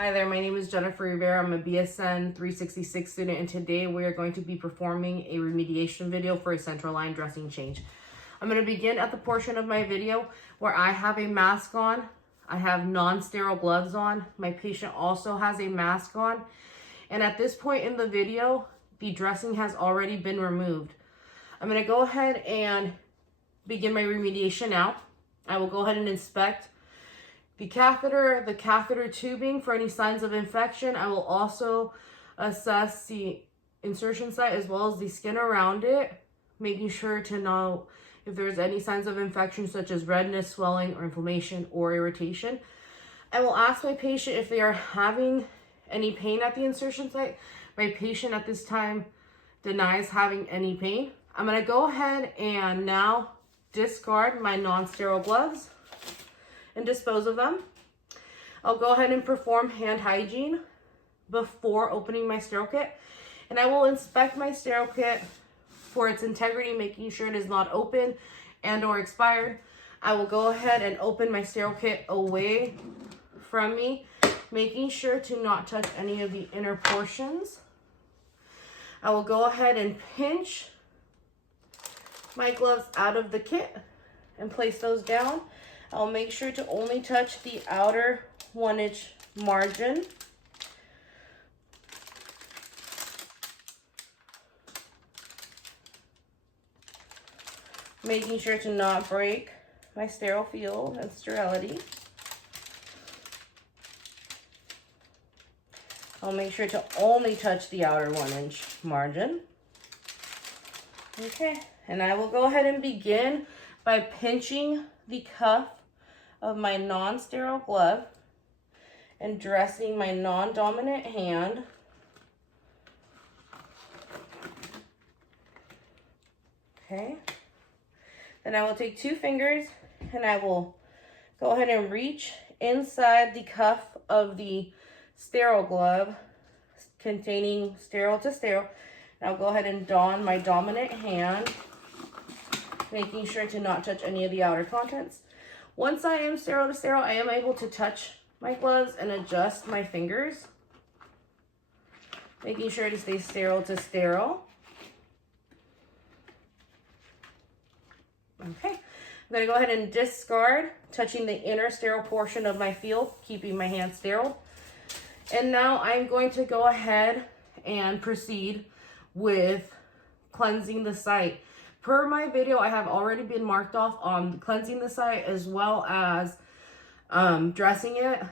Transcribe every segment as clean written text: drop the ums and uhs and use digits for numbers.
Hi there, my name is Jennifer Rivera. I'm a BSN 366 student, and today we are going to be performing a remediation video for a central line dressing change. I'm going to begin at the portion of my video where I have a mask on. I have non-sterile gloves on. My patient also has a mask on. And at this point in the video, the dressing has already been removed. I'm going to go ahead and begin my remediation now. I will go ahead and inspect the catheter tubing for any signs of infection. I will also assess the insertion site as well as the skin around it, making sure to know if there's any signs of infection such as redness, swelling, or inflammation or irritation. I will ask my patient if they are having any pain at the insertion site. My patient at this time denies having any pain. I'm going to go ahead and now discard my non-sterile gloves and dispose of them. I'll go ahead and perform hand hygiene before opening my sterile kit, and I will inspect my sterile kit for its integrity, making sure it is not open and or expired. I will go ahead and open my sterile kit away from me, making sure to not touch any of the inner portions. I will go ahead and pinch my gloves out of the kit and place those down. I'll make sure to only touch the outer 1-inch margin. Making sure to not break my sterile field and sterility. I'll make sure to only touch the outer 1-inch margin. Okay, and I will go ahead and begin by pinching the cuff of my non-sterile glove and dressing my non-dominant hand. Okay. Then I will take 2 fingers and I will go ahead and reach inside the cuff of the sterile glove containing sterile to sterile. And I'll go ahead and don my dominant hand, making sure to not touch any of the outer contents. Once I am sterile to sterile, I am able to touch my gloves and adjust my fingers, making sure to stay sterile to sterile. Okay, I'm going to go ahead and discard, touching the inner sterile portion of my field, keeping my hand sterile. And now I'm going to go ahead and proceed with cleansing the site. Per my video, I have already been marked off on cleansing the site as well as dressing it,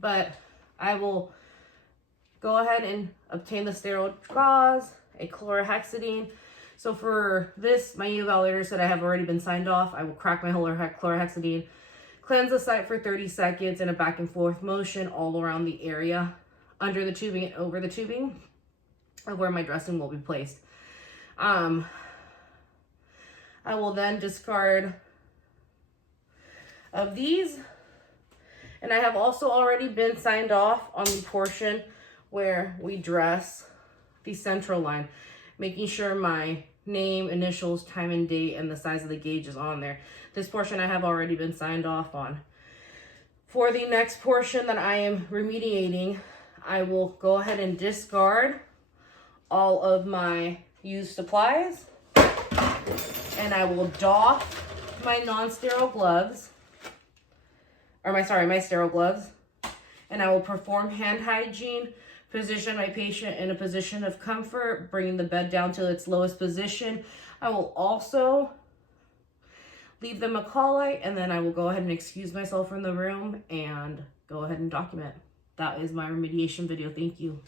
but I will go ahead and obtain the sterile gauze, a chlorhexidine. So for this, my evaluator said I have already been signed off. I will crack my whole chlorhexidine, cleanse the site for 30 seconds in a back and forth motion all around the area, under the tubing and over the tubing, of where my dressing will be placed. I will then discard of these, and I have also already been signed off on the portion where we dress the central line, making sure my name, initials, time and date, and the size of the gauge is on there. This portion I have already been signed off on. For the next portion that I am remediating, I will go ahead and discard all of my used supplies, and I will doff my non-sterile gloves, or my sterile gloves, and I will perform hand hygiene, position my patient in a position of comfort, bringing the bed down to its lowest position. I will also leave them a call light, and then I will go ahead and excuse myself from the room and go ahead and document. That is my remediation video. Thank you.